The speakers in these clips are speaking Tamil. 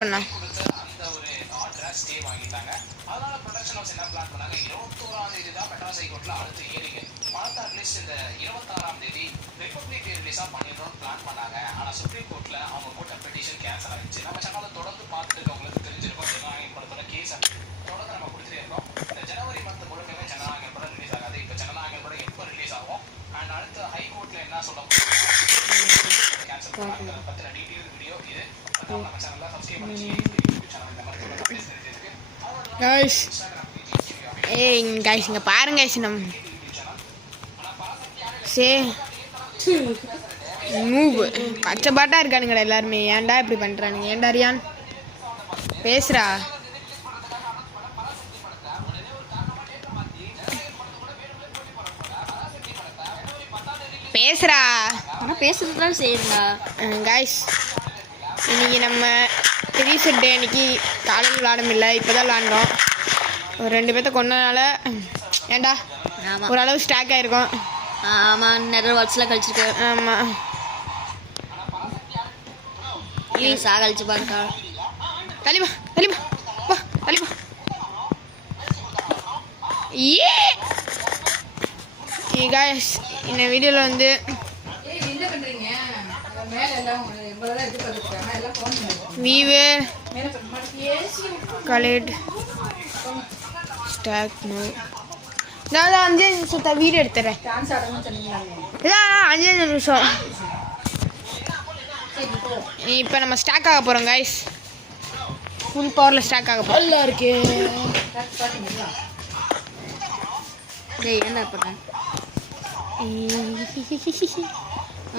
பண்ணா அந்த ஒரு ஆர்டரை ஸ்டே வாங்கிட்டாங்க. அதனால ப்ரொடக்ஷன் ஹவுஸ் என்ன பிளான் பண்ணாங்க, 21ஆம் தேதி தான் மெட்ராஸ் ஹைகோர்ட்ல அடுத்து ஹியரிங். பார்த்தா அட்லீஸ்ட் இந்த 26ஆம் தேதி ரிப்பப்ளிக் டே ரிலீஸா பண்ணிடணும்னு பிளான் பண்ணாங்க. ஆனா சுப்ரீம் கோர்ட்ல அவங்க போட்ட பெட்டிஷன் கேன்சல் ஆயிடுச்சு. நம்ம சேனலை தொடர்ந்து பார்த்துட்டு இருக்கவங்களுக்கு தெரிஞ்சிருக்கும், ஜனநாயகம் படத்தோட கேஸ் தொடர்ந்து நம்ம கொடுத்துட்டே இருக்கோம். இந்த ஜனவரி மந்த் முழுக்கவே ஜனநாயகம் படம் ரிலீஸ் ஆகாது. இப்போ ஜனநாயகம் படம் எப்போ ரிலீஸ் ஆகும் அண்ட் அடுத்து ஹைகோர்ட்ல என்ன சொல்ல கேன்சல் பண்ணாங்க பத்தின டீட்டெயில் வீடியோ இது. நம்ம சேனல்ல சப்ஸ்கிரைப் பண்ணி guys guys இங்க பாருங்க guys நம்ம சே மூவ் பச்சை பாட்டா இருக்கானுங்கடா எல்லாருமே. ஏன்டா இப்படி பண்றானுங்க? ஏன்டா ரியான் பேசுறா? பேசுறா ஆனா பேசுறதுதான் செய்யுங்க guys. இன்னைக்கு நம்ம ரீசெட் டே. இன்னைக்கு காலையில் விளாட முடியல, இப்போதான் விளாண்டோம். ஒரு 2 பேர்த்த கொண்டனால ஏன்டா ஓரளவு ஸ்டாக் ஆயிருக்கும். ஆமாம், நிறைய வாட்ஸ்லாம் கழிச்சிருக்கு. ஆமாம், சாகழிச்சு பாருக்கா. தலிபா தலிபா வா தலிபா. ஏ guys, இந்த வீடியோவில் வந்து வீவே கலெட் ஸ்டாக் நோ. நான் 5 நிமிஷத்தை வீடியோ எடுத்துறேன். இதான் 5 நிமிஷம். இப்போ நம்ம ஸ்டாக் ஆக போகிறோம் guys. ஃபுல் பவரில் ஸ்டாக் ஆக போகிறோம். நல்லா இருக்கு. என்ன பண்ணுறேன்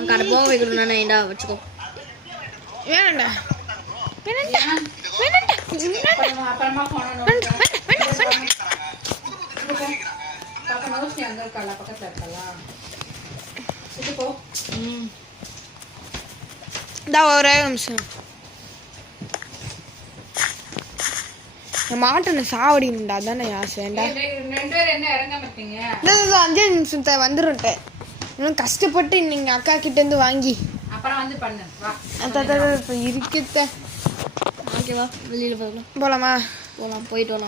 கடை போக வைக்கணும். நான் ஏண்டா வச்சுக்கோ. வேணாண்டா வேணாண்டா வேணாண்டா இந்த ஒரே நிமிஷம். மாட்டை சாவடிக்கணும்டா, அதானே ஆசைண்டா. 5 நிமிஷத்தை வந்துருட்டேன். இன்னும் கஷ்டப்பட்டு நீங்கள் அக்கா கிட்டேருந்து வாங்கி அப்புறம் வந்து பண்ணு. இப்போ இருக்கத்த ஓகேவா, வெளியில் போகலாம். போகலாமா? போகலாம், போயிட்டு வரலாம்.